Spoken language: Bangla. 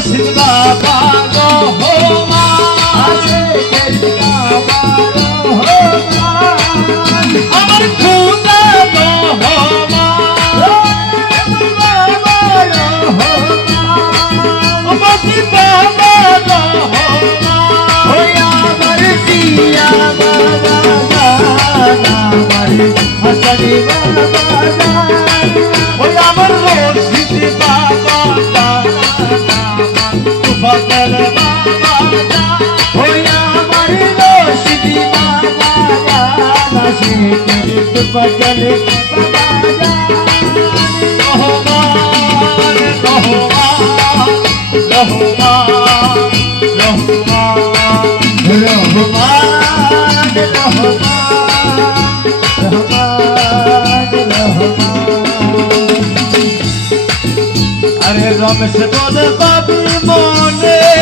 মুর্শিদ বাবা রহমান আমার খুদা রহমান মুর্শিদ বাবা রহমান ওই আমার জিয়া বাবা আমার হাসানি বাবা ওই আমার মুর্শিদ বাবা তুফাকের বাবা ওই আমার মুর্শিদ বাবা নাশিকের তুফাকের বাবা রহমান রহমান রহমান রহমান রহমান আরে রমেশ বলে বাবি